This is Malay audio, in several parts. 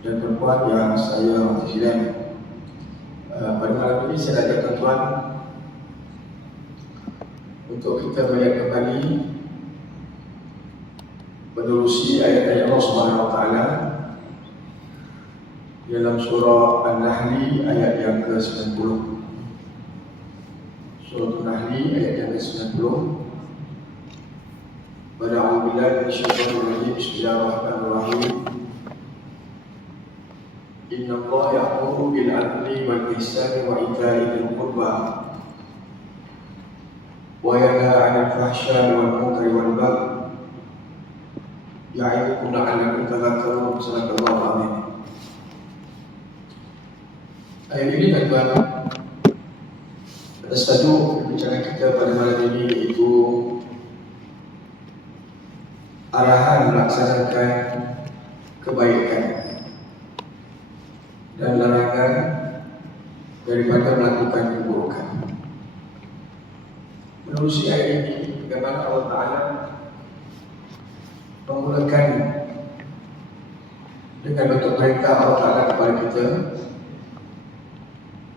dan perempuan yang saya hormati. Pada malam ini saya ajak tuan-tuan untuk kita melihat kembali menerusi ayat-ayat Allah Subhanahu Wa Taala dalam surah An-Nahl ayat yang ke-90. Surah An-Nahl ayat yang ke-90. A'udzubillahi minasyaitonir rajim. Bismillahirrahmanirrahim. Inna Allah ya'muru bil 'adli wal ihsani wa ita'i dzil qurba wa yanha 'anil fahsya'i wal munkari wal baghi ya'idukum la'allakum tadhakkarun. Sadaqallahu adzim. Ayat ini tuan-tuan atas tajuk perbincangan kita pada malam ini, iaitu arahan melaksanakan kebaikan dan larangan daripada melakukan keburukan. Menerusi ayat ini, bagaimana Allah Ta'ala menggunakan dengan bentuk perintah Allah Ta'ala kepada kita.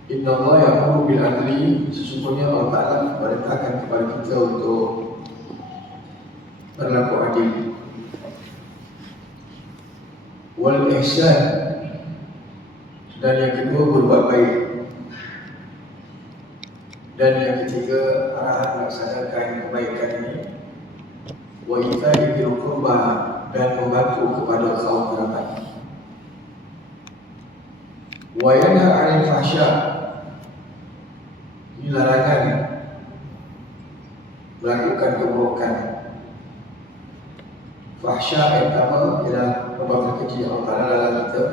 Inna Allah ya'muru bil 'adli, sesungguhnya Allah Ta'ala memerintahkan kepada kita untuk berlaku adil, wal ihsan, dan yang kedua berbuat baik, dan yang ketiga arahan melaksanakan kebaikan ini, wa ita'i dzil qurba, dan membantu kepada kaum kerabat, wa yanha 'anil fahsya', ini larangan melakukan keburukan. Fahsya yang pertama ialah perbuatan keji. Allah Ta'ala larang kita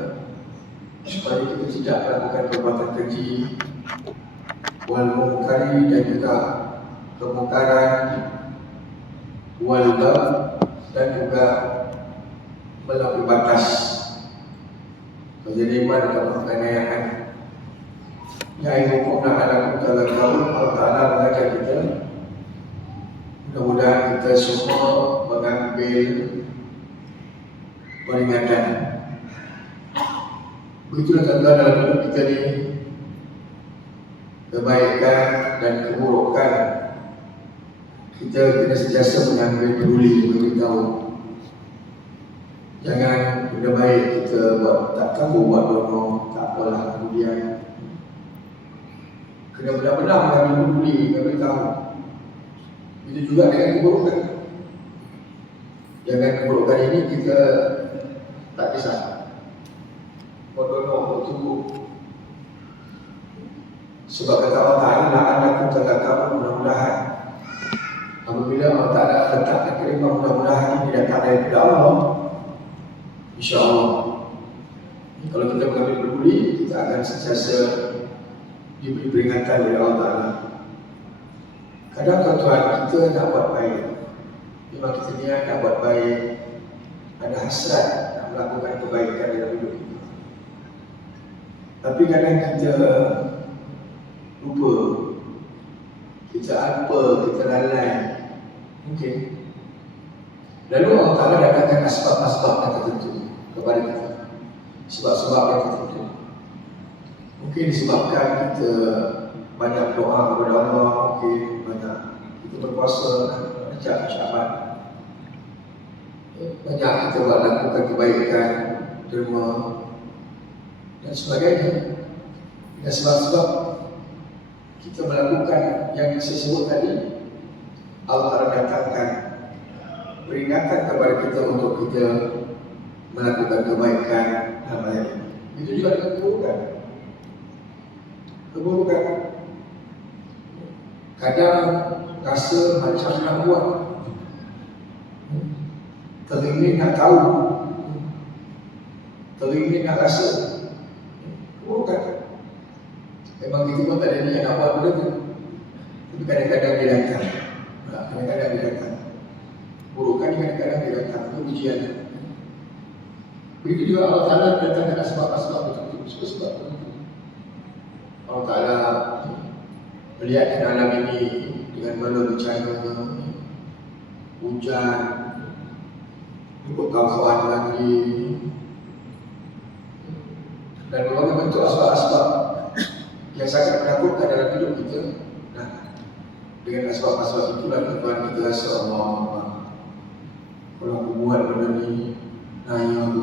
supaya kita tidak melakukan perbuatan keji, wal munkari, dan juga kemungkaran, wal baghi, dan juga melampaui batas, kezaliman atau penganiayaan. Ya'idukum la'allakum tadhakkarun. Allah Ta'ala mengajar kita, mudah-mudahan kita semua mengambil peringatan. Begitulah tuan-tuan dalam hidup kita ni, kebaikan dan keburukan kita kena sentiasa mengambil peduli, memberitahu. Jangan benda baik kita buat tak tahu, buat dono, tak apalah, kemudian kena benar-benar mengambil peduli, memberitahu. Itu juga dengan keburukan. Jangan keburukan ini kita tak kisah, bodoh itu. Sebab kata Allah Ta'ala, la'allakum tadhakkarun, mudah-mudahan apabila Allah Ta'ala letakkan kalimah mudah-mudahan ini datang daripada Allah, insya-Allah kalau kita mengambil peduli, kita akan sentiasa diberi peringatan oleh Allah Ta'ala. Kadang tuan-tuan, kita nak buat baik, memang kita niat nak buat baik, ada hasrat nak melakukan kebaikan dalam hidup kita, tapi kadang kita lupa, kita apa, kita lalai mungkin. Lalu Allah Ta'ala datangkan asbab-asbab yang tertentu kepada kita, sebab-sebab yang tertentu. Mungkin disebabkan kita banyak doa kepada Allah, mungkin banyak kita berpuasa, baca syahadat, banyak kita buat lakukan kebaikan, derma dan sebagainya. Dan sebab-sebab kita melakukan yang saya sebut tadi, Allah Ta'ala datangkan peringatan kepada kita untuk kita melakukan kebaikan dalam hal ini. Itu juga dengan keburukan. Keburukan kadang rasa macam nak buat, teringin nak tahu, teringin nak rasa. Keburukan memang kita pun tak ada niat nak buat benda tu, tapi kadang-kadang dia datang. Kadang-kadang dia datang. Keburukan ni kadang-kadang dia datang. Itu ujian. Begitu juga Allah Ta'ala datangkan sebab-sebab tertentu, sebab-sebab tertentu. Allah Ta'ala melihatkan alam ini dengan bala bencana, hujan, ikut kawan-kawan lagi, untuk asbab-asbab yang sangat menakutkan dalam hidup kita. Nah, dengan asbab-asbab itulah tuan kita rasa Allah. Kalau aku buat benda ni, naya aku.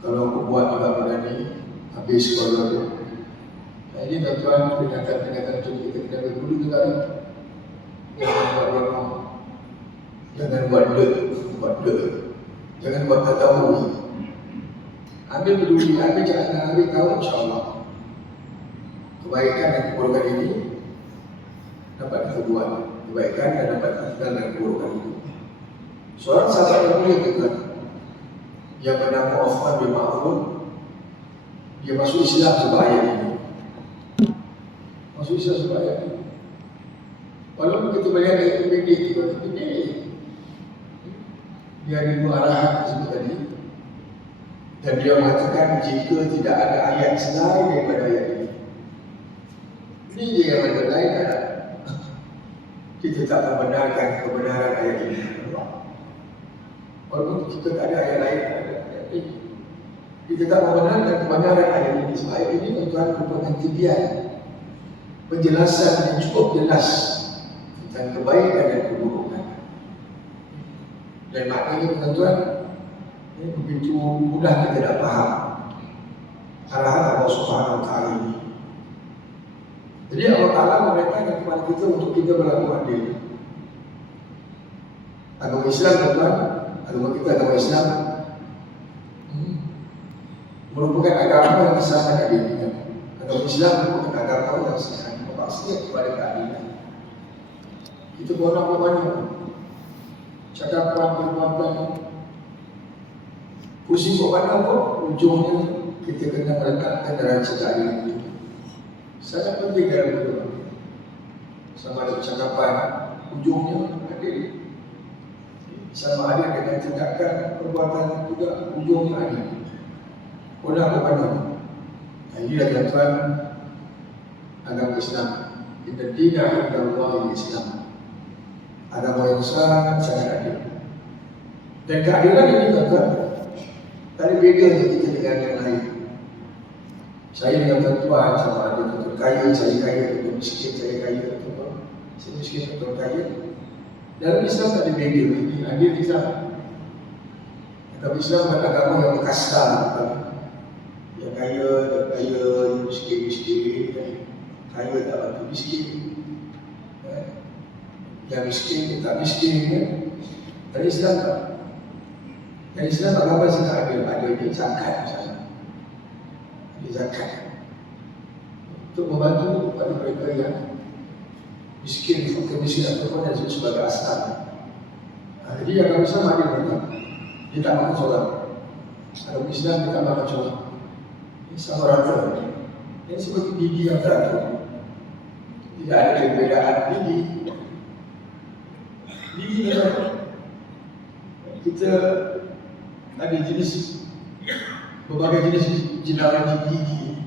Kalau aku buat juga benda ni, habis sekolah tu. Jadi tuan-tuan, peringatan-peringatan itu kita kena berdulu juga ni. Jangan buat ramah. Jangan buat jangan buat tak tahu. Ambil peduli, ambil jangan ambil tahu, insyaAllah kebaikan dan keburukan ini dapat kita buat. Kebaikan dan dapat kita dan keburukan itu. Seorang sahabat yang mulia kita yang bernama Uthman bin Affan, dia masuk Islam sebab ayat ini. Masuk Islam sebab ayat ini. Walaupun kita melihat ayat ini pendek, dia ada dua arahan tersebut tadi. Dan dia mengatakan jika tidak ada ayat selain daripada ayat ini, ini dia yang ada lain ada, kita tak akan benarkan kebenaran ayat ini. Walaupun kita tak ada ayat lain, kita tak membenarkan kebenaran ayat ini. Sebab ayat ini tuan-tuan merupakan tibian, penjelasan yang cukup jelas tentang kebaikan dan keburukan. Dan maknanya tuan-tuan, begitu mudah kita tak faham arahan Allah Subhanahu Wa Taala ini. Jadi Allah Taala memerintahkan kepada kita untuk kita berlaku adil. Agama Islam tuan-tuan, agama kita agama Islam merupakan agama yang sangat adil. Agama Islam merupakan agama yang sangat berpaksanya kepada keadilan. Kita boleh apa banyak cakapan perbuatan pusing buat mana pun, ujungnya kita kena meletakkan neraca keadilan itu. Sangat penting dalam hidup. Sama ada cakapan, ujungnya adil. Sama ada dengan tindakan perbuatan juga, ujungnya adil. Boleh apa mana? Inilah tuan-tuan agama Islam. Inna dina inda Allahi Islam. Agama yang sangat adil. Dan keadilan ini tuan-tuan, tak ada beza kita dengan yang lain. Saya dengan tuan-tuan sama ada tuan-tuan kaya, saya kaya, tuan-tuan miskin, saya kaya, tuan-tuan saya miskin, tuan-tuan kaya. Dalam Islam tak ada beza ini, adil Islam. Dalam Islam ada agama yang kasar. Yang kaya, yang miskin, kaya tak bantu miskin. Yang miskin, tak miskin. Dari Islam tak. Dan Islam agama sangat adil. Ada di zakat misalnya. Di zakat. Untuk membantu kepada mereka yang miskin, fakir miskin ataupun yang disebut sebagai asal. Jadi agama Islam adil mereka. Dia tak makan solat. Agama Islam dia tak makan solat. Ini sama rata. Ini seperti gigi yang teratur. Tidak ada perbezaan gigi. Gigi teratur. Kita ada jenis, berbagai jenis jenaran gigi.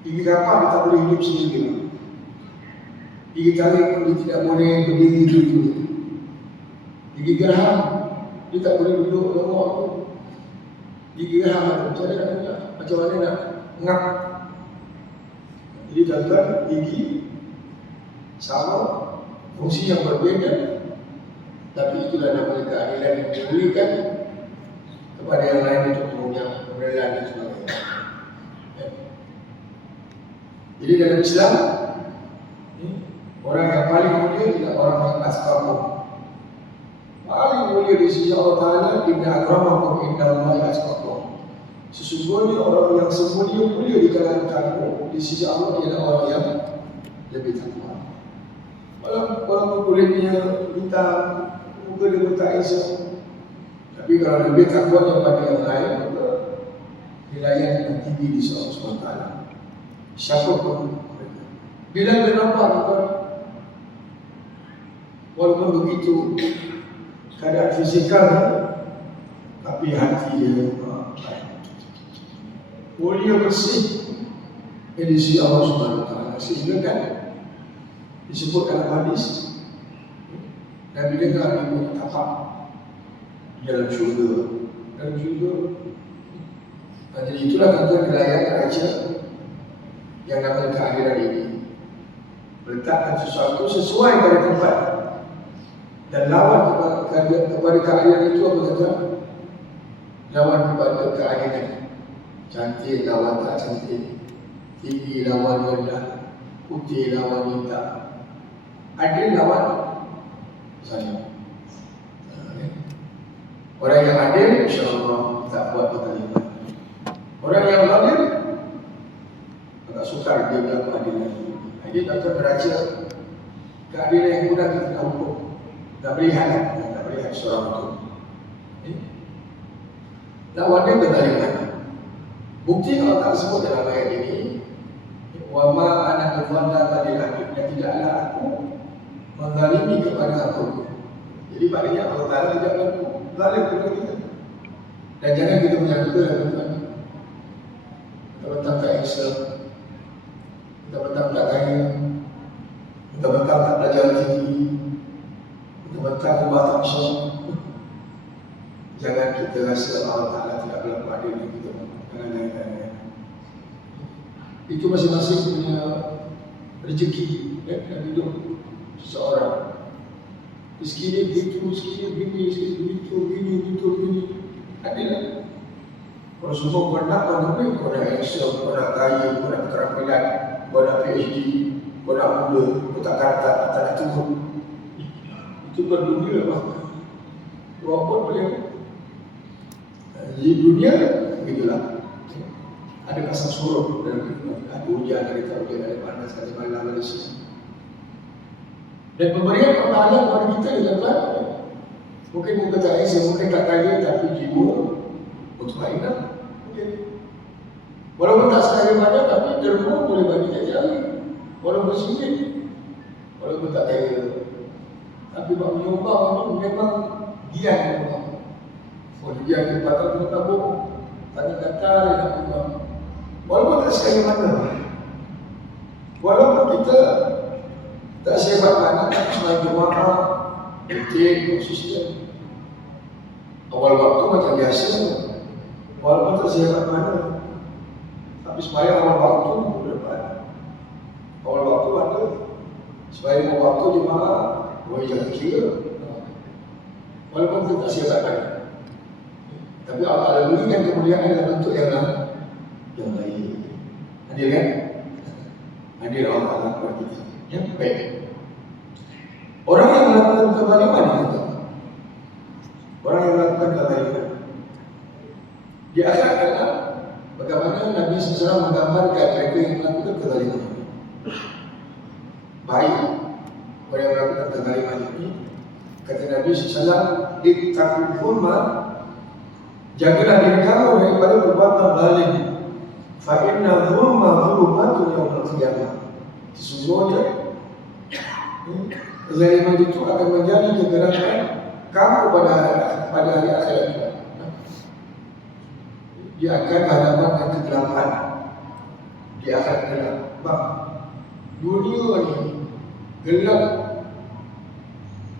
Gigi kapal dia tak boleh hidup sendiri. Gigi tarik pun dia tidak boleh berdiri dulu. Gigi geraham dia tak boleh duduk longok tu. Gigi geraham macam mana nak ngap. Jadi tuan-tuan, gigi sama fungsi yang berbeza. Tapi itulah namanya keadilan yang diberikan kepada yang lain untuk punya pembelaan dan sebagainya. Jadi dalam Islam, orang yang paling mulia adalah orang yang asqakum. Paling mulia di sisi Allah Ta'ala, inna akramakum inna Allahi asqakum. Sesungguhnya orang yang semulia-mulia di kalangan kamu di sisi Allah ialah orang yang lebih takwa. Walaupun kulitnya hitam, muka dia bertaisa, tapi kalau lebih takwanya pada yang lain, maka wilayah yang tinggi di sisi Allah SWT. Siapa pun bila dia nampak, maka walaupun begitu keadaan fizikal, tapi hati dia mulia bersih di sisi Allah SWT. Sehingga kan disebut dalam hadis, Nabi dengar ibu tapak di dalam syurga dalam syurga. Jadi itulah tuan wilayah raja yang namanya keadilan ini, meletakkan sesuatu sesuai pada tempat dan lawan kepada keadilan itu apa kata? Lawan kepada keadilan. Cantik lawan tak cantik, tinggi lawan rendah, putih lawan hitam, adil lawan zalim. Orang yang adil, insya-Allah tak buat kezaliman. Orang yang zalim agak sukar dia dalam keadilan. Jadi kata beraja keadilan yang mudah kita hukum. Tak melihat seorang itu. Lawannya kezaliman. Bukti Allah Ta'ala sebut dalam ayat ini, wa ma ana bidzallami lil abid, dan tidaklah aku menzalimi kepada aku. Jadi maknanya Allah Ta'ala tidak zalim kepada kita. Dan jangan kita menyangka tuan-tuan, kita mentang tak Islam, kita mentang tak kaya, kita mentang tak belajar tinggi, kita mentang rumah tak besar. Jangan kita rasa Allah Ta'ala tidak berlaku adil dengan kita. Itu masing-masing punya rezeki dan hidup seseorang. Rezeki dia begitu, rezeki dia begini, rezeki dia begini. Adil. Kalau semua kau nak, kau nak Excel, kau nak kaya, kau nak keterampilan, kau nak PhD, kau nak muda, kau tak kata, tak nak turun. Itu bukan dunia lah. Walaupun boleh. Di dunia, begitulah. Ada pasang surut dalam kehidupan, ada hujan, ada hujan, ada panas, ada malam, ada siang. Dan pemberian Allah Ta'ala kepada kita adalah mungkin muka tak isi, mungkin tak kaya, tapi jiwa mutmainah. Walaupun tak sekaya banyak, tapi derma boleh bagi jari. Walaupun sikit, walaupun tak kaya, tapi bak menyumbang itu memang gian menyumbang. Kalau dia ketempatan kena tabung, tanya kata dia nak menyumbang. Walaupun tak sekaya mana, walaupun kita tak sehebat mana, selain jemaah, rutin, konsisten. Awal waktu macam biasa, walaupun tak sehebat mana, tapi supaya awal waktu berdepan. Awal waktu ada, supaya awal waktu jemaah, boleh jangan kira. Walaupun kita tak sehebat mana, tapi Allah Ta'ala berikan kemuliaan dalam bentuk yang lain. Adil kan? Adil Allah Ta'ala kepada kita. Ya, baik. Orang yang melakukan kezaliman itu, orang yang melakukan kezaliman, di akhirat adalah bagaimana Nabi SAW menggambarkan mereka yang melakukan kezaliman. Baik, orang yang melakukan kezaliman ini, kata Nabi SAW, ittaqul zulma, jagalah diri kamu daripada perbuatan zalim. Fa inna zulma zulumatun yaumil qiyamah. Sesungguhnya kezaliman itu akan menjadi kegelapan kamu pada hari akhirat. Dia akan hadapan dengan kegelapan di akhirat gelap. Bang, dunia ni gelap.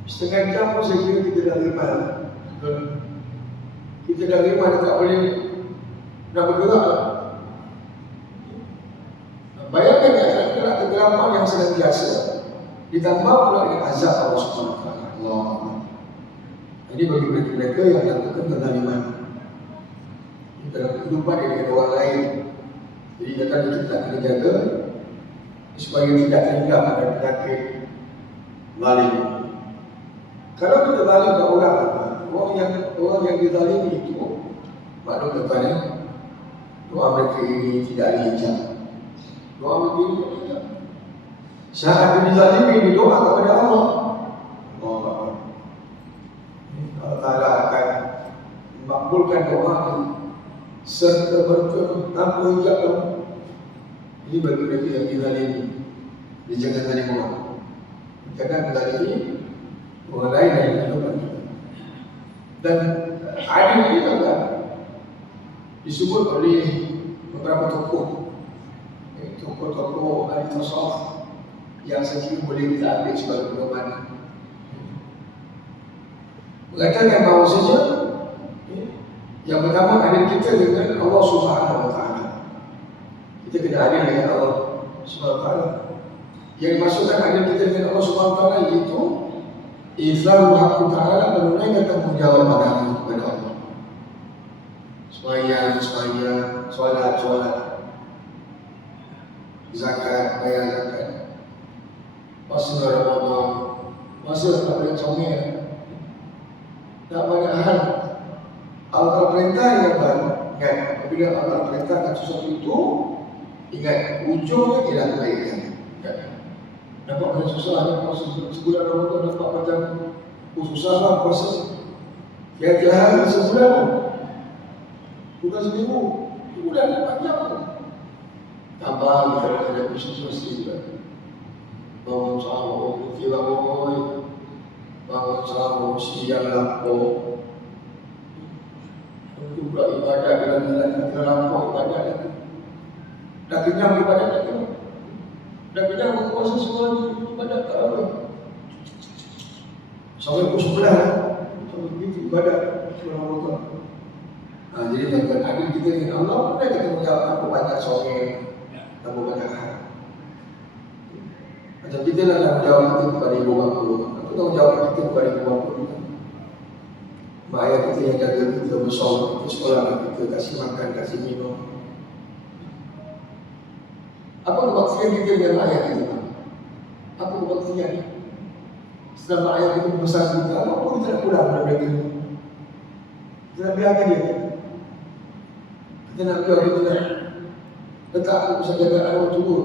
Setengah jam pun saya kira kita dah rimal. Kita dah rimal, tak boleh nak bergerak. Bayangkan di akhirat gelap kegelapan yang senantiasa, ditambah pula dengan azab Allah Subhanahu Wa Taala. Allah. Ini bagi mereka yang melakukan kezaliman dalam kehidupan dengan orang lain. Jadi kita kena jaga supaya tidak terhingga pada penyakit zalim. Kalau kita zalim ke orang yang dizalimi itu, maklum kepada doa mereka ini tidak diijab. Doa mereka ini tidak diijab. Saat dizalimi berdoa kepada Allah, Allah Ta'ala akan makbulkan doa serta berkata tanpa hijab kamu. Ini bagi mereka yang dizalimi. Dia jangan zalim orang. Jangan zalimi orang lain yang kehidupan kita. Dan adil ini juga disebut oleh beberapa tokoh. Tokoh-tokoh ahli tasawuf yang saya boleh kita ambil sebagai pedoman. Mengatakan bahawa saja Yang pertama, adil kita dengan Allah Subhanahu Wa Taala. Kita kena adil dengan Allah Subhanahu Wa Taala. Yang dimaksudkan adil kita dengan Allah Subhanahu Wa Taala iaitu Islam Hak Ta'ala menunaikan tanggungjawab kepada Allah. Sembahyang, solat, zakat, bayar zakat, puasa Ramadan, puasa tak boleh comel, tak banyak hal. Allah perintah yang baru, ingat apabila Allah perintahkan sesuatu itu, ingat ujungnya ialah kebaikan. Nampak macam susah, nampak sebulan Ramadan, nampak macam susah lah puasa. Tiap-tiap hari sebulan, bukan seminggu, sebulan 4 jam. Tambah kalau ada khusus-khusus juga. Bangun sahur, bangun sahur, siang lapor. Itu pula ibadat dalam lapor ibadat. Dah kenyang ibadat dah tu. Dah kenyang berpuasa semua ibadat tak apa. Sampai pukul 11 sampai begitu ibadat selama Ramadan. Jadi tuan-tuan, adil kita dengan Allah, kita kena menjawab apa banyak songeng, apa banyak hal. Macam kita lah tanggungjawab kita kepada ibu bapa. Apa tanggungjawab kita kepada ibu bapa kita? Mak ayah kita yang jaga kita, besar kita, sekolah kita, kasih makan, kasih minum. Apa kebaktian kita dengan mak ayah kita? Apa kebaktian? Selama ayah kita membesar kita, apa pun kita nak pulang pada mereka. Kita nak biarkan dia. Kita nak biar kita nak letak aku bisa jaga anak turun.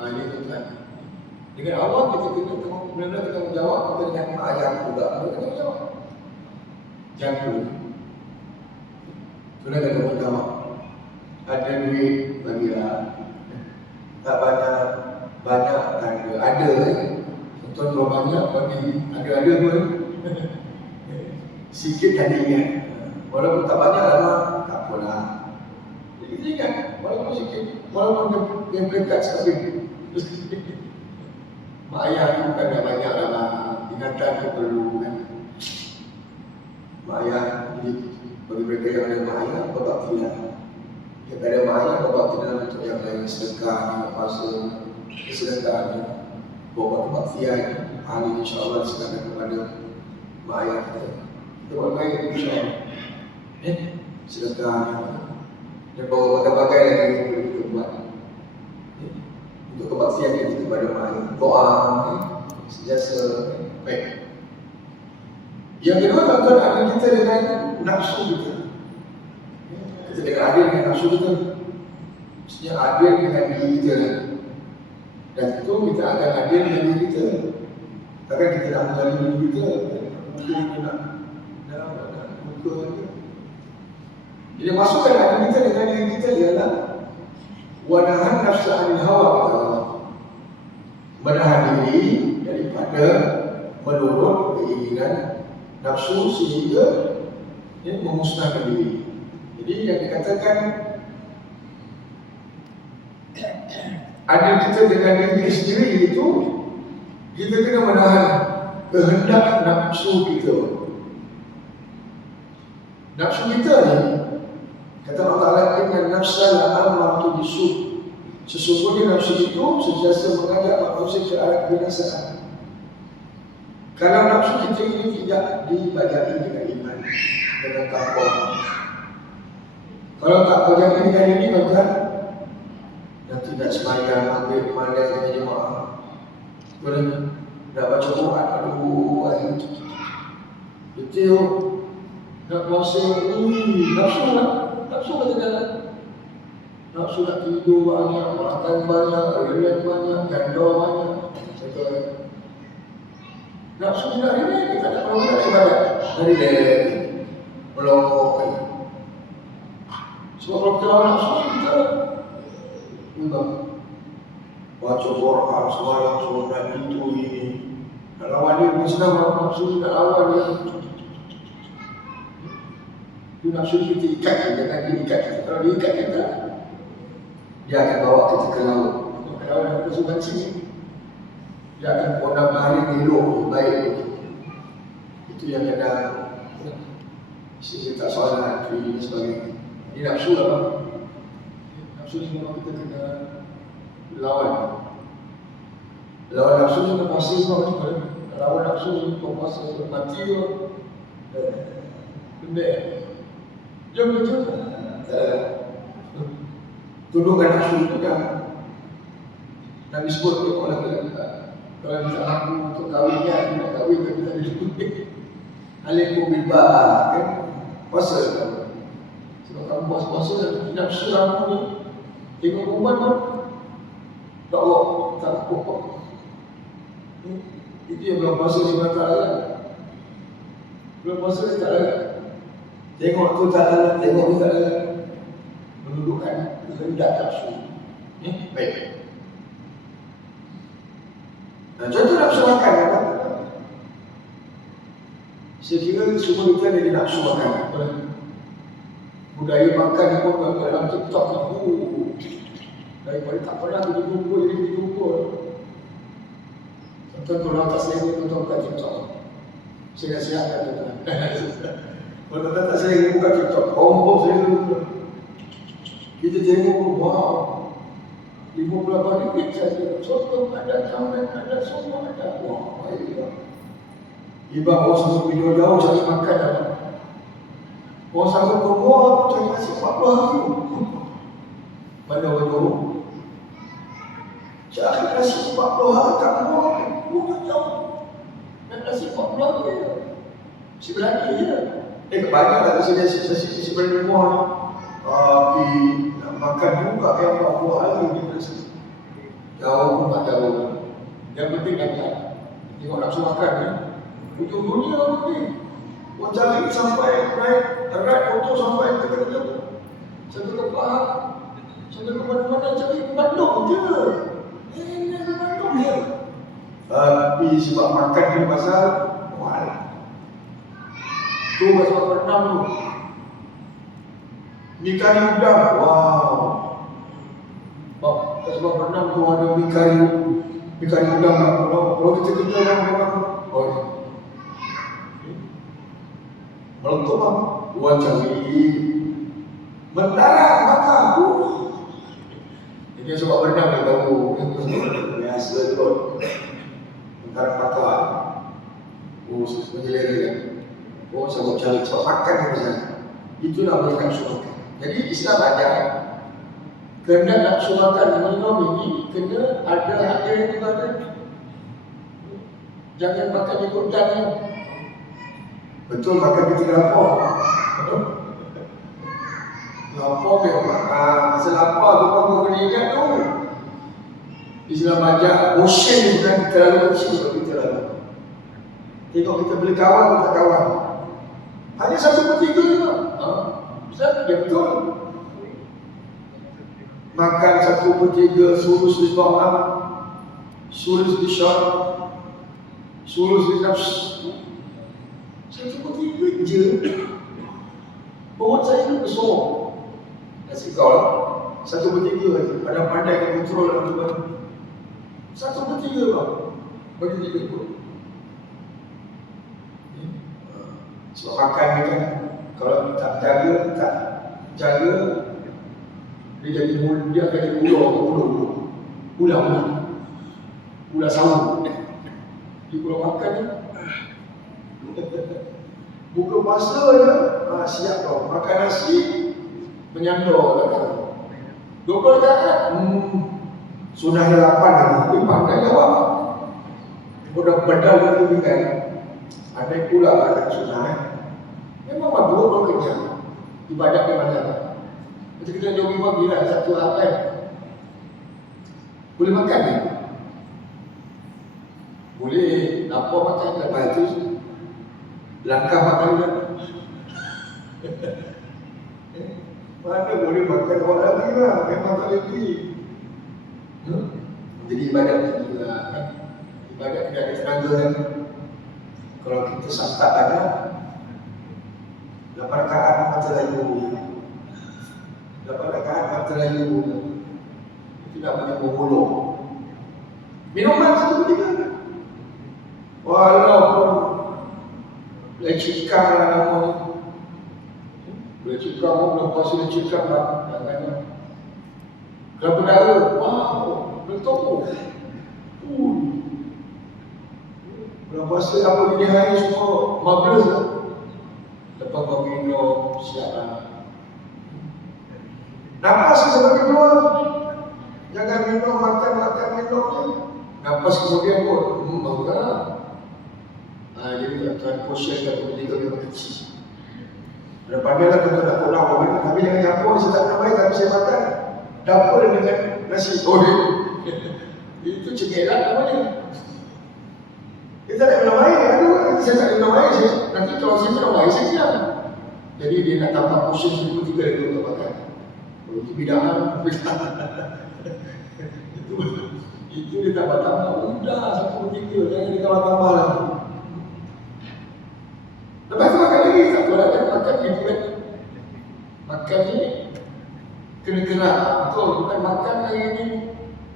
Ini tuan. Dengan Allah kita benar-benar kita menjawab, kita dengan mak ayah juga kita menjawab. Jaga. Sudah kita menjawab. Ada duit bagilah. Tak banyak tanda. Ada tuan kalau banyak bagi ada pun. Sikit kan ingat. Walaupun tak banyak lama, tak apalah. Jadi kita ingat, walaupun sikit, walaupun yang dekat sekali. Mak ayah ni bukan dah banyak lah, ingatan tu perlu kan. Mak ayah, jadi bagi mereka yang ada mak ayah, berbakti lah. Yang tak ada mak ayah, berbakti dalam bentuk yang lain, sedekah, puasa, kesedekah ni. Bawa kebaktian, ahli insyaAllah diserahkan kepada mak ayah kita. Kita buat baik insyaAllah. Sedekah ni. Dan bawa bagai-bagai lagi yang boleh kita buat. Untuk kebaktian kita kepada mak ayah. Doa, sentiasa baik. Yang kedua, tuan-tuan, adil kita dengan nafsu kita. Kita dengan adil dengan nafsu kita. Maksudnya adil dengan diri kita. Dan itu kita akan adil dengan diri kita. Takkan kita nak menjalani diri kita. Mungkin kita nak muka dia. Jadi masukkan adil kita dengan diri kita ialah wanahan nafsa anil hawa, kata Allah. Menahan diri daripada menurut keinginan nafsu sehingga memusnahkan diri. Jadi yang dikatakan adil kita dengan diri sendiri itu kita kena menahan kehendak nafsu kita. Nafsu kita ni, kata Allah Ta'ala, inna nafsa la'amratu bisu'. Sesungguhnya nafsu itu sentiasa mengajak manusia ke arah kebinasaan. Kalau nafsu kita ini tidak dibajai dengan iman, dengan takwa. Kalau tak bajai dengan ini, maka dan tidak semayang, ambil malam dengan jemaah. Boleh nak baca Quran, aduh, betul. Nak puasa ni, nafsu lah. Nafsu kata jalan. Nafsu nak tidur banyak, makan banyak, relax banyak, ganda banyak. Nafsu tidak relax, kita tak perlu nak ibadat. Relax, melongok. Sebab kalau kita lawan nafsu, kita enggak. Baca Quran, semayang, sunat, itu, ini. Nak lawan dia, Islam, nafsu nak lawan dia. Itu nafsu kita ikat kita, jangan dia ikat kita. Kalau dia ikat kita, dia akan bawa kita ke laut. Ke laut yang kita suka sini. Dia akan pondam hari elok, baik. Itu yang kena. Isteri tak solat, ini sebagainya. Ini nafsu apa? Nafsu ni memang kita kena lawan. Lawan nafsu ni puasa semua. Lawan nafsu ni puasa mati tu. Benda. Jom betul. Tundukkan nafsu juga. Nabi sebut tu kalau kita mampu untuk kahwinnya, kita kahwin tapi tak ditutup. Alaikum bil ba'a, kan? Puasa kan? Sebab kamu puasa dan nafsu kamu ni tengok perempuan pun tak Allah, tak apa. Itu yang belum puasa ni tak lah. Belum puasa ni tak lah. Tengok tu tak lah, tengok tu tak lah. Menundukkan kehendak nafsu. Baik. Nah, contoh nafsu makan apa? Saya kira semua kita ada nafsu makan. Budaya makan ni pun dalam TikTok ni. Daripada tak pernah pergi jumpa, jadi pergi jumpa. Contoh kalau tak selera, contoh buka TikTok. Saya nasihatkan tuan-tuan. Kalau tuan-tuan tak selera, buka TikTok. Kompok selera. Kita tengok, wow. RM58 saja. Soto ada, cawan ada, semua ada. Wah, baiklah. Ibu orang sanggup video jauh cari makan dah. Orang sanggup keluar cari nasi 40 hari. Mana orang jauh? Cari nasi 40 hari tak keluar. Bukan jauh. Dan nasi 40 hari. Sebenarnya je. Kebanyakan tak kasi nasi sebenarnya rumah ni. Tapi nak makan juga yang 40 hari ni nasi. Jauh pun tak jauh. Yang penting dapat. Tengok nafsu makan ni. Ujung dunia ni. Orang cari sampai naik motor sampai ke kerja. Sampai ke Pahang. Sampai ke mana-mana cari Bandung je. Ini Bandung je. Tapi sebab makan ni pasal wala. Tu pasal berenang tu. Mikari udang. Wow. Sebab berenang tu ada mikari udang. Kalau kita kerja orang memang meletup buat cari mendarat makan. Ini sebab berenang dia tahu. Biasa kot. Mendarat makan. Menyelera kan. Sebab cari sebab makan ni misalnya. Itu namanya nafsu makan. Jadi Islam ajar kena nafsu makan minum ini kena ada yang ibadat. Jangan makan ikut dan. Betul makan kita lapar. Lapar memang. Masa lapar tu kamu kena ingat tu. Islam ajar ocean ni bukan terlalu kecil untuk kita lalu. Tengok kita boleh kawan atau tak kawan. Hanya 1/3 je. Ustaz, dia betul. Makan 1/3 sulus di ta'am, sulus di syar, sulus di nafs. 1/3 je. Perut saya ni besar. Kasih kau lah. 1/3 je. Pandai-pandai kan kontrol dalam tubuh. 1/3 lah. Bagi 3 pun. Sebab makan ni kan, kalau tak jaga, dia jadi ular sawung. Di pulau makan ni, buka puasa je, siap kau. Makan nasi, menyandor kan. 20 rakaat, sunnah 8 hari. Pandai jawab. Udah bedal lagi kan. Ada pula ada sunnah. Memang bagus kalau kenyang. Ibadat ke mana? Macam kita jogging pagi lah, satu hal. Boleh makan ni? Boleh. Lapar makan, lepas itu langkah makan juga. Mana boleh makan orang lagi lah. Memang tak lagi. Jadi ibadat juga kan. Ibadat tidak ada tenaga kan. Kalau kita santap ada 8 rakaat mata layu. 8 rakaat mata layu. Itu namanya memulung. Minuman 1/3. Walaupun lecikang lah nama. Boleh cekam, bulan puasa dia cekam lah. Kalau berdarah, wow, bertemu. Bulan puasa apa dini hari semua mabes lah. Lepas kau minum, siap lah. Nafas sebagai dua. Jangan minum, makan, minum je. Nafas kemudian pun, bangga. Jadi tuan portion kan boleh lebih kecil. Pandailah kita nak pulang, tapi jangan campur. Saya tak pernah baik, tapi saya makan dapur dengan nasi goreng. Itu cegelan namanya. Kita tak minum air, saya tak minum air saya. Nanti kalau saya minum air, saya hilang. Jadi dia nak tambah portion 1/3 lagi untuk makan. Itu bidangan. Itu dia tambah-tambah. Udah 1/3, jangan dia tambah-tambah lagi. Lepas tu makan lagi, tak boleh makan gitu kan. Makan ni kena gerak, betul, bukan makan hari ni.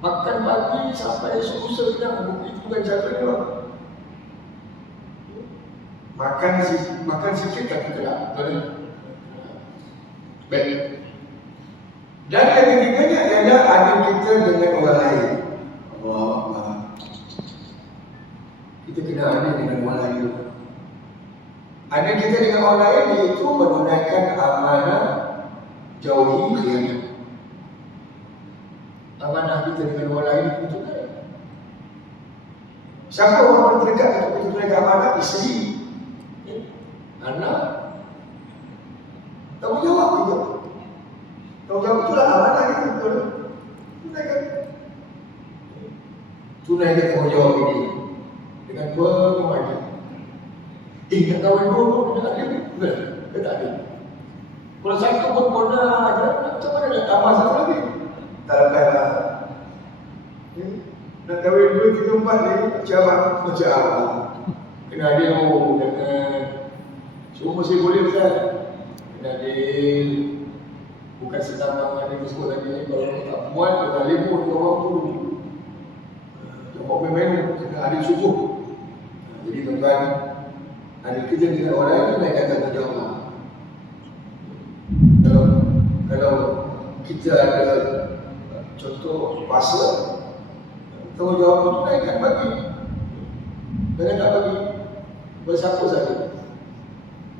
Makan pagi sampai esok lusa kenyang, itu bukan cara dia. Makan sikit tapi gerak, betul. Baik. Dan yang ketiganya ialah adab kita dengan orang lain. Allah. Kita kena adab dengan orang lain. Adab kita dengan orang lain iaitu menunaikan amanah jauhi khianat. Amanah kita dengan orang lain itu kan. Siapa orang terdekat untuk kita tunaikan amanah? Isteri, anak, tanggungjawab kita. Tanggungjawab itulah amanah kita, betul. Tunaikan tanggungjawab ini dengan penuh adil. Nak kahwin dulu, nak adil, betul? Dia tak adil. Kalau satu pun pernah ada, macam mana nak tambah satu lagi? Tak dapat lah. Nak kahwin 2, 3, 4 ni, macam apa? Kena adil, jangan. Semua masih boleh, Ustaz. Kena adil. Bukan setambang adil tersebut lagi. Kalau tak puan, kena adil pun ke orang tu. Jangan main-main, kena adil subuh. Jadi tuan-tuan, adil kerja dengan orang lain tu naikkan tanggungjawab. Kalau kita ada contoh puasa, tanggungjawab itu naikkan bagi. Jangan tak bagi bersiapa saja.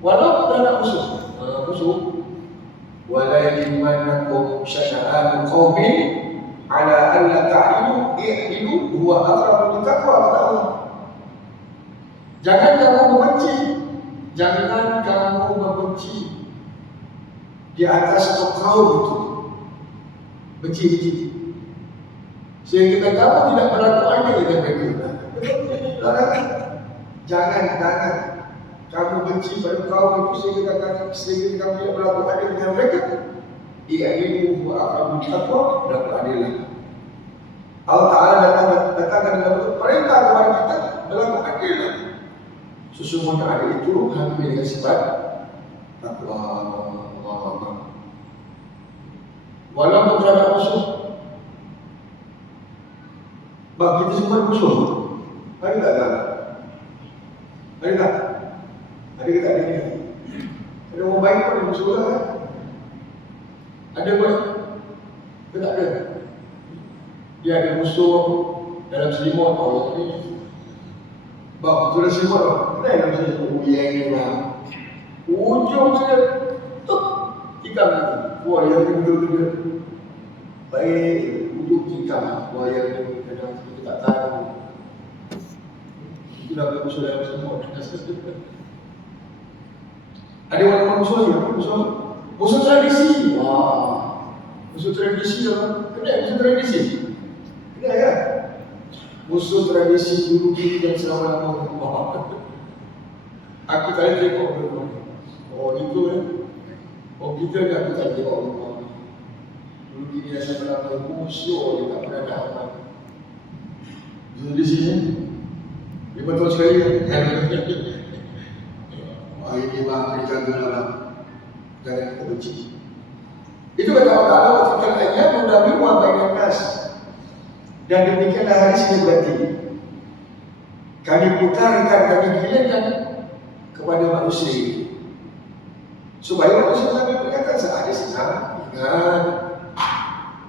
Walaupun tak nak musuh. Wala yajrimannakum syana'anu qaumin ala an la ta'dilu i'dilu huwa aqrabu littaqwa, kata Allah. Jangan kamu membenci di atas kaum itu. Benci. Sehingga kamu tidak berlaku adil dengan mereka. Jangan kamu benci pada kaum itu sehingga kamu tidak berlaku adil dengan mereka. I'dilu huwa aqrabu littaqwa, berlaku adil. Allah Ta'ala datangkan dalam bentuk perintah kepada kita berlaku adil. Sesungguhnya adil itu hanya dengan sifat takwa. Walaupun terhadap musuh. Bagi kita semua musuh. Ada tak? Ada ke tak ada ni? Ada orang baik pun ada musuh lah kan? Ada pun? Ke tak ada? Dia ada musuh dalam selimut Allah ni. Bapak betul dah selimut lah. Kenapa dalam selimut? Yang ni lah. Ujung saja. Tuk. Tikam lagi. Wah, yang ni betul-betul. Baik. Ujung tikam. Wah, yang ni kadang kita tak tahu. Itu dah musuh dalam selimut. Ada orang musuh ni. Musuh tradisi. Wah. Musuh tradisi lah. Kenapa musuh tradisi? Kenapa ya? Musuh tradisi dulu kini dan selama-lamanya. Aku tadi tengok dulu. Oh itu kan. Oh kita ni aku tadi tengok dulu. Dulu kini dan selama-lamanya musuh dia tak pernah ada aman. Musuh di sini. Dia betul sekali kan. Wah ini bang, kita jaga. Jangan kita benci. Itu kata Allah Ta'ala ayat mendawi wa bainan nas. Dan demikianlah hari ini berarti kami putarkan, kami gilakan kepada manusia Supaya manusia sampai peringatkan saat senang, ingat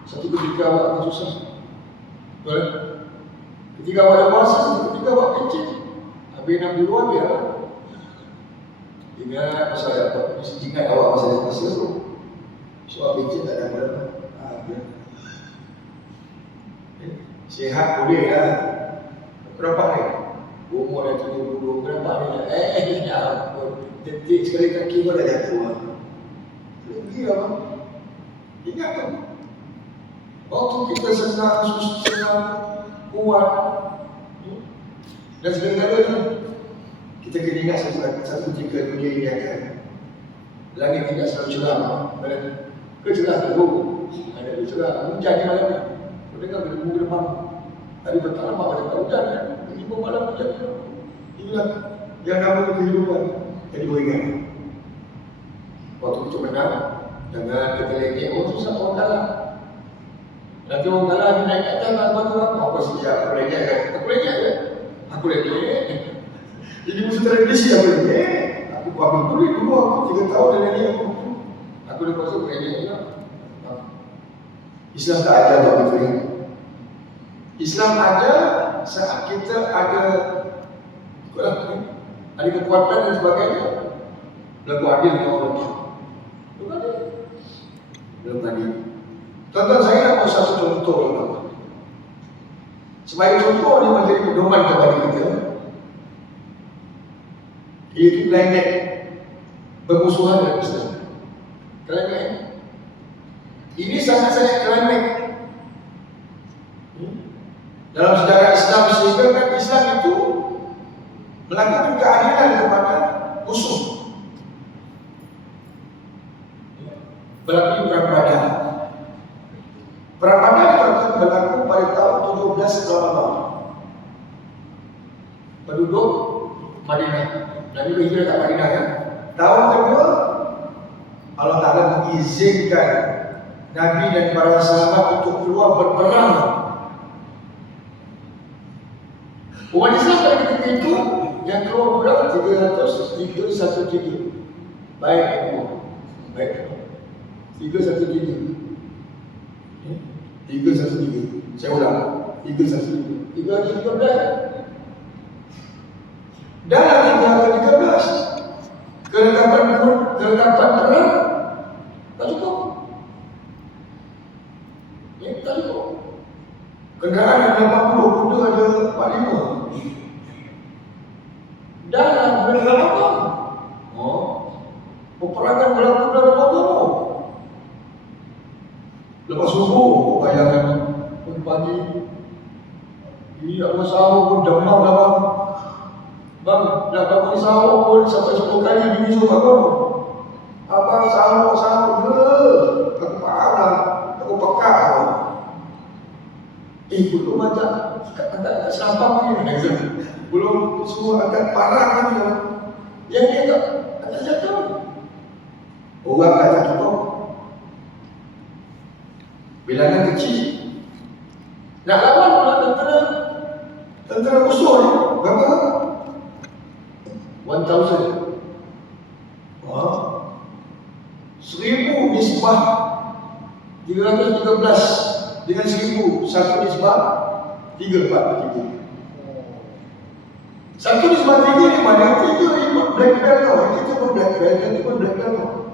satu ketika awak susah. Betul? Ketika awak ada puasa, satu ketika awak kecil. Habis 6 bulan dia. Ingat pasal apa? Ingat awak pasal puasa tu. Soal kecil tak ada apa-apa. Sihat boleh lah. Berapa ni? Umur dah 72, berapa ni? Ya ampun. Detik sekali kaki pun dah jatuh. Lagi apa? Ingat kan? Waktu kita senang, susah, kuat dan segala-galanya, kita kena ingat satu ketika dunia ini akan langit tidak selalu cerah. Ke cerah dulu, ada cerah, hujan di malam ni. Kau dengar bila depan hari petang lama ada hujan kan? Lima malam hujan. Inilah yang namanya kehidupan. Jadi beringat waktu kita menang, jangan kita lengket. Oh susah orang kalah. Nanti orang kalah dia naik kat atas batu apa siap aku lengket kan? Aku lengket kan? Aku lengket. Jadi musuh tradisi aku lengket. Aku boleh dulu aku 3 tahun dan lagi aku dah masuk lengket juga. Islam tak ajar buat begitu ni. Islam ajar saat kita ada kekuatan dan sebagainya, berlaku adil dengan orang. Belum adil. Tuan-tuan, saya nak buat satu contoh. Sebagai contoh ni menjadi pedoman kepada kita. Iaitu planet bermusuhan dengan Islam. Planet ini sangat-sangat klinik. Dalam sejarah Islam sehingga kan Islam itu melakukan keadilan kepada musuh. Berlaku perang Badar. Perang Badar itu berlaku pada tahun 17 Ramadan. Penduduk Madinah. Nabi berhijrah kat Madinah kan. Tahun kedua Allah Ta'ala mengizinkan Nabi dan para sahabat untuk keluar berperang. Umat Islam pada ketika itu yang keluar berapa? 313. Baik semua. Baik. 313. 313. Saya ulang. 313. 313. Dalam 313 kelengkapan perang tak cukup. Tak cukup. Kenderaan ada 80, kuda ada 45. Dalam bulan Ramadan. Peperangan berlaku bulan Ramadan. Lepas subuh, bayangkan pagi. Ini Allah sahur pun demam lah bang. Bang, nak bangun sahur pun sampai 10 kali bini suruh bangun. Abang sahur ke? Aku faham lah. Aku peka lah. Belum ajak angkat sampah ni. Belum semua angkat parang lagi. Yang dia tak jatuh. Orang kata cukup. Bilangan kecil. Nak lawan pula tentera musuh ni. Berapa? 1,000. 1,000 nisbah 313 dengan 1,000 satu nisbah 343. Satu nisbah 3 ni mana? 3 ikut black belt tau. Kita pun black belt, kita pun black belt tau.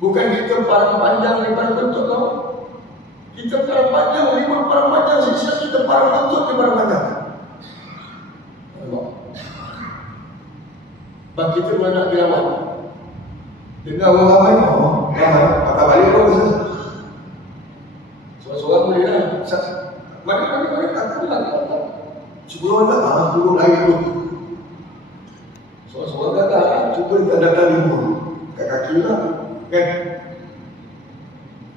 Bukan kita parang panjang daripada bentuk tau. Kita parang panjang, 5 parang panjang, sisa kita parang bentuk di parang panjang. Bang kita pun nak dilawan. Dengar orang ramai, patah balik pun bisa. Seorang-seorang boleh lah. Mana tak lah. 10 orang tak, 10 lain pun. Seorang-seorang datang, cuba kita datang 5. Kat kaki lah. Kan?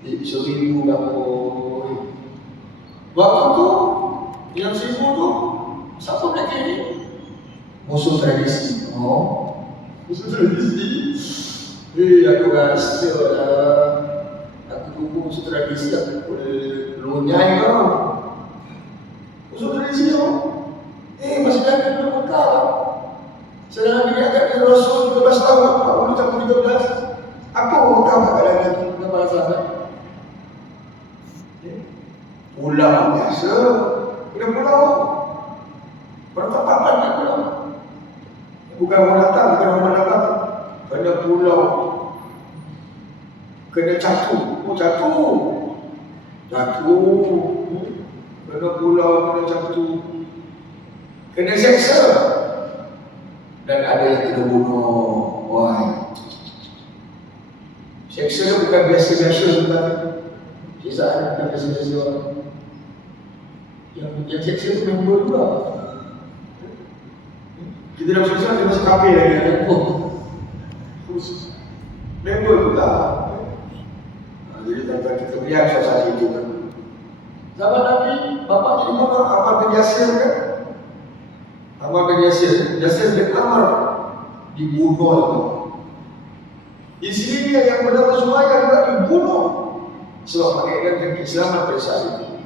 1,000 berapa. Waktu tu, yang 1,000 tu, siapa nak ni? Musuh tradisi. Musuh tradisi. Aku rasa aku tunggu musuh tradisi aku boleh lunyai kau. Musuh tradisi tu. Masih dah kena Mekah. Sedangkan dia akan Rasul 13 tahun. Tak boleh tak boleh 13. Apa orang kat dalam itu dengan para sahabat? Pulau biasa, kena pulau. Pertempatan nak pulau. Bukan orang datang. Kena pulau. Kena catu. Kena pulau, kena catu. Kena seksa. Dan ada yang kena bunuh. Wah. Seksa bukan biasa-biasa bukan. Kisah bukan biasa-biasa orang. Yang seksa itu member juga. Kita dah susah, dia masih kafir lagi. Member juga. Jadi tuan-tuan kita lihat suasana itu kan. Zaman Nabi, bapa kita bunuh Ammar bin Yasir kan? Ammar bin Yasir bin Ammar dibunuh. Istrinya yang bernama Sumayyah juga dibunuh. Sebab mengaitkan keislaman pada saat itu.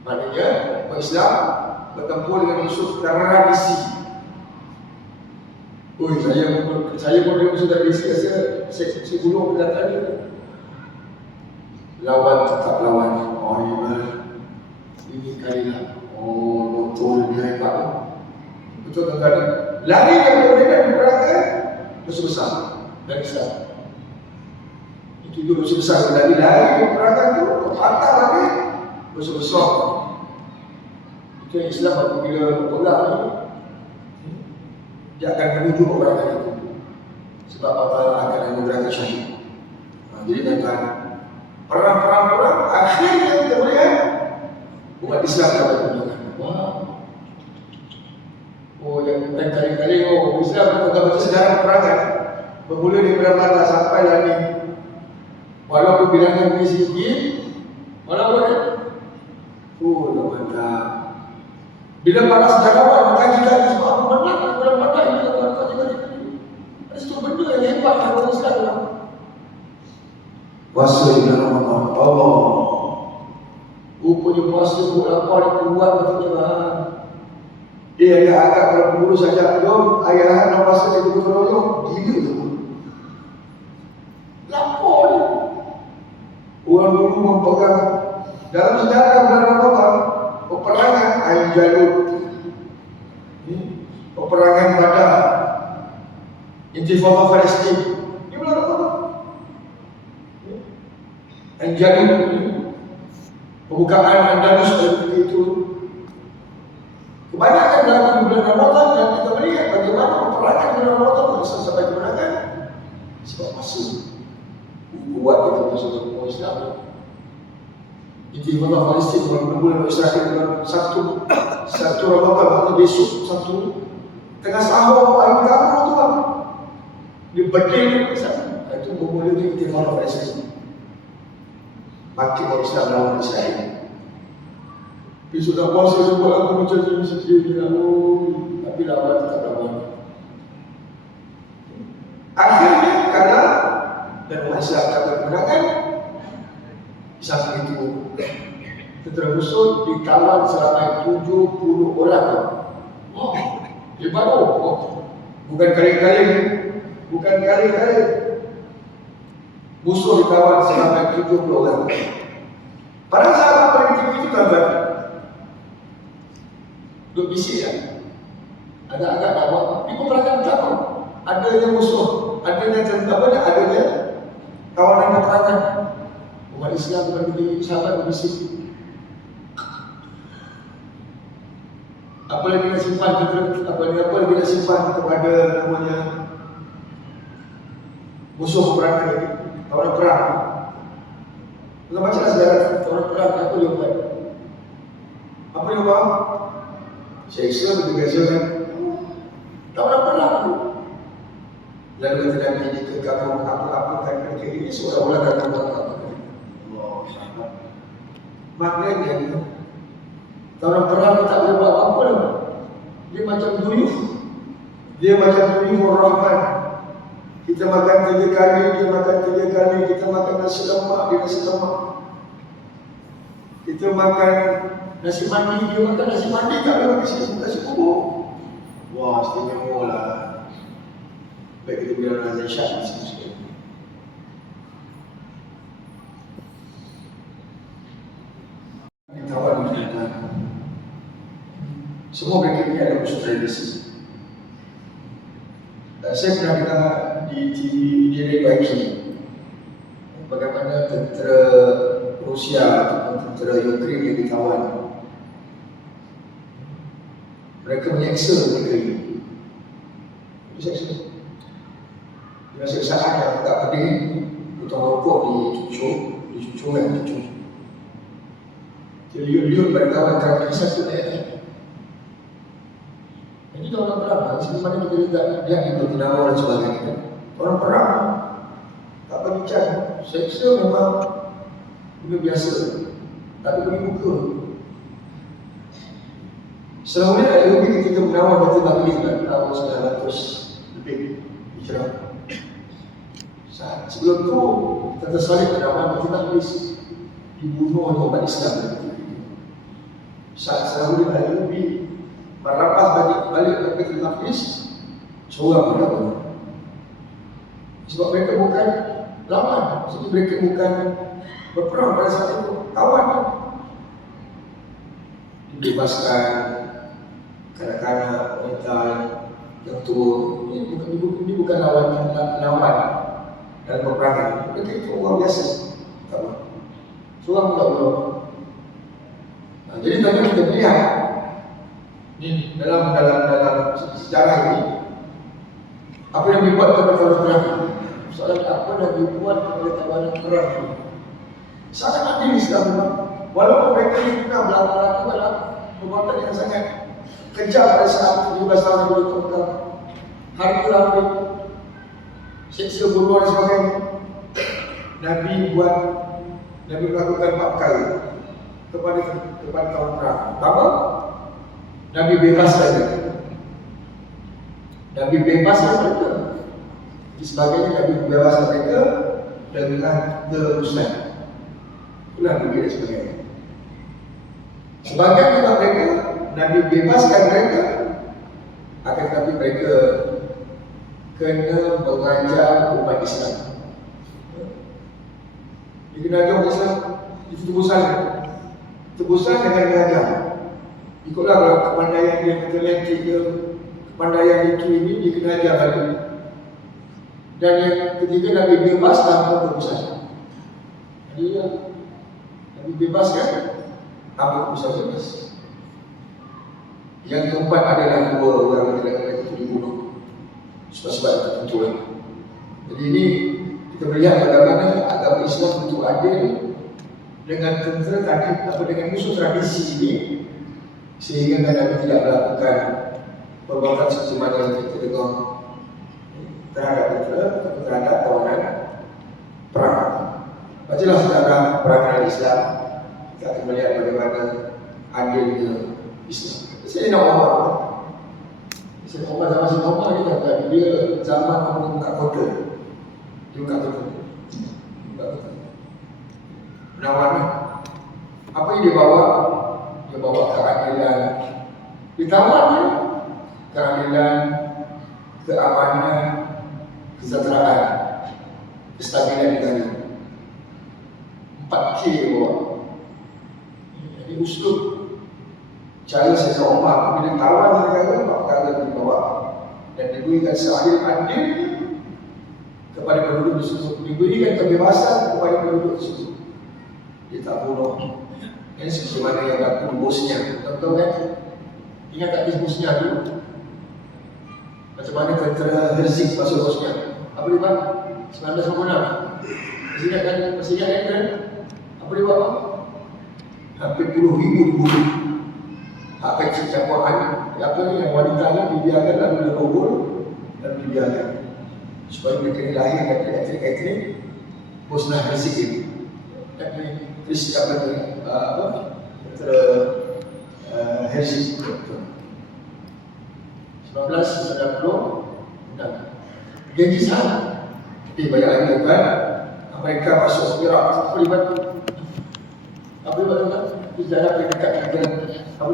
Maknanya, orang Islam bertempur dengan musuh tradisi. Saya pun dia musuh tradisi, saya bunuh pendataan dia. Lawan tetap lawan. Ini kalilah. Betul dia hebat. Betul tuan-tuan. Lari daripada mereka diperangan dosa besar dari Islam. Itu dosa besar dari perangan itu patah lagi dosa besar. Itu yang Islam apabila berperang ni dia akan menuju peperangan itu sebab Allah akan anugerahkan syahid. Jadi tuan-tuan, perang akhirnya kita melihat umat Islam dapat kemenangan. Yang kali-kali Islam kita baca sejarah peperangan bermula di perang Badar sampai lagi walaupun bilangan lebih sedikit walaupun mantap. Bila para sejarawan mengkaji-kaji sebab apa menang perang Badar ini ada satu benda yang hebat dalam Islam lah. Puasa di dalam Ramadan. Allah. Rupanya puasa buat apa dia kuat betul-betul. Dia agak-agak kalau pengurus saja dong, ayah nak puasa dia betul-betul gila tu. Lapor dia. Orang dulu mempegang dalam sejarah bulan Ramadan peperangan Ain Jalut, peperangan Badar, Intifada Palestin. Ini bulan Ramadan. Ain Jalut, pembukaan Andalus seperti itu. Kebanyakan berlaku di bulan Ramadan dan kita melihat bagaimana peperangan di bulan Ramadan bisa sampai kemenangan. Sebab masuk kuat kita masuk ke Islam. Intifada Palestin bulan Israel bulan Sabtu Ramadan atau besok Sabtu tengah sahur air kamu tu kan dia berdiri itu bermula di Intifada Palestin. Maki orang Islam lawan Israel. Besok dah puasa sebab aku macam ni sedih tapi lawan tetap lawan. Akhirnya kalah dan umat Islam dapat kemenangan. Saat itu terusut dikawal selama 70 orang. Dia baru. Bukan kali-kali. Musuh dikawal selama 70 orang. Para sahabat pada ketika itu tuan-tuan duduk bisik ya. Agak-agak nak buat. Ini peperangan utama. Adanya musuh, adanya kawanan peperangan. Umat Islam bukan begini, sahabat berbisik. Apa lagi nak simpan kepada namanya musuh peperangan ini, kawanan perang. Kita baca sejarah kawanan perang apa dia buat? Apa dia buat? Seksa betul-betul kan? Kawanan perang tu. Lalu kita Nabi dikekang apa-apa kan mereka ini seolah-olah kan apa-apa. Maknanya orang perang tak boleh buat apa-apa lah. Dia macam duyuf. Dia macam duyuf Rahman. Kita makan 3 kali, dia makan 3 kali. Kita makan nasi lemak, dia nasi lemak. Kita makan nasi mandi, dia makan nasi mandi. Tak boleh makan nasi kubur. Wah, istimewa lah. baik kita bilang Azan Syah di sini. Ditawan kita. Semua mereka ini ada unsur tradisi. Saya pernah dengar di TV di Baki bagaimana tentera Rusia ataupun tentera Ukraine yang ditawan. Mereka menyeksa mereka ini. Diseksa. Dengan seksaan yang agak pedih, potong rokok dicucurkan. Jadi liur-liur berkawan kaki satu ayat. Ini orang perang, sebagaimana kita lihat dia ikut Nawa dan sebagainya. Orang perang tak berbincang, seksa memang benda biasa, tak ada beri muka. Selama ini ada lebih ketika menawar Baitul Maqdis tahun 900 lebih Hijrah. Sebelum itu Tentera Salib menawar Baitul Maqdis dibunuh oleh umat Islam. Saat selama ini ada lebih merampas balik Baitul Maqdis, seorang menawar. Sebab mereka bukan lawan, sebab mereka bukan berperang pada saat itu, kawan. Dibebaskan kanak-kanak, wanita yang tua. Ini bukan lawan dalam peperangan. Mereka itu orang biasa, kawan. Seorang muda-muda. Jadi tadi kita lihat ini dalam sejarah ini apa yang dibuat kepada kawan-kawan. Soalan apa yang dibuat kepada kawan-kawan. Sangat adil Islam memang. Walaupun mereka ini pernah melakukan perbuatan yang sangat kejam pada saat 17 tahun dulu tentang harga ramai, seksa bunuh dan sebagainya. Nabi melakukan 4 perkara kepada kaum perang. Pertama, Nabi bebaskan mereka. Nabi bebaskan mereka. Di sebagainya Nabi bebaskan mereka dengan terusan. Itulah begitu dan sebagainya. Sebagian juga mereka Nabi bebaskan mereka, akan tetapi mereka kena mengajar umat Islam. Dia kena ajar umat Islam, itu tebusan dengan mengajar. Ikutlah kalau kepandaian dia matematik ke kepandaian itu ini dia kena ajar balik. Dan yang ketiga Nabi bebas tanpa tebusan. Jadi Nabi bebaskan apa bisa bebas. Yang keempat adalah 2 orang lelaki itu dibunuh sebab tertentu. Jadi ini kita melihat bagaimana agama Islam itu adil dengan tentera tadi atau dengan musuh tradisi ini, sehingga Nabi tidak melakukan perbuatan seperti mana yang kita dengar terhadap tentera atau terhadap kawanan perang. Bacalah sejarah perangan Islam, kita akan melihat bagaimana adilnya Islam. Saya nak Umar. Saya Umar zaman Sayyidina Umar ni kata dia zaman kamu buka kota. Dia buka kota. Menawan. Apa yang dia bawa? Dia bawa keadilan. Ditawar dia keadilan, keamanan, kesejahteraan, kestabilan negara. 4K dia bawa. Jadi uslub cara Sayyidina Umar bila tawar negara, perkara dibawa dan diberikan seadil-adil kepada penduduk tersebut, diberikan kebebasan kepada penduduk tersebut. Dia tak bunuh. Ini seperti mana yang berlaku di Bosnia. Tahu kan? Ingat tak di Bosnia dulu? Macam mana tentera Herzik masuk Bosnia? Apa dia buat? 1956. Masih ingat kan? Apa dia buat? Hampir 10,000 dibunuh. Hak kecil campuran, apa ni yang wanita ni dibiarkan lalu dikubur dan dibiarkan supaya mereka ni lahir dari etnik Bosnia Herzik ini. Etnik Kristian apa? Herzik 1990 dan janji sana. Banyak lagi kan? Mereka masuk Iraq, apa libat? Sejarah pendekat kita apa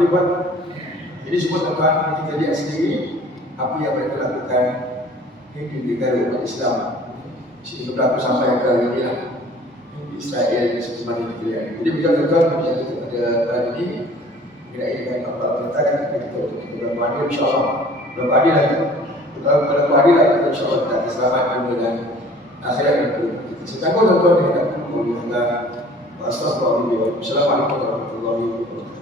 libat? Jadi semua tuan kita lihat sendiri apa yang mereka lakukan di negara umat Islam sehingga berlaku sampai ke ini lah Israel di sekitar negara. Jadi bila tuan berbicara kepada hari ini mengenai dengan apa perintah kan kita untuk berapa hari insyaAllah berapa hari lagi berapa hari lagi insyaAllah kita selamat dunia dan akhirat itu. Sekarang tuan-tuan kita kumpul dengan Assalamualaikum warahmatullahi wabarakatuh.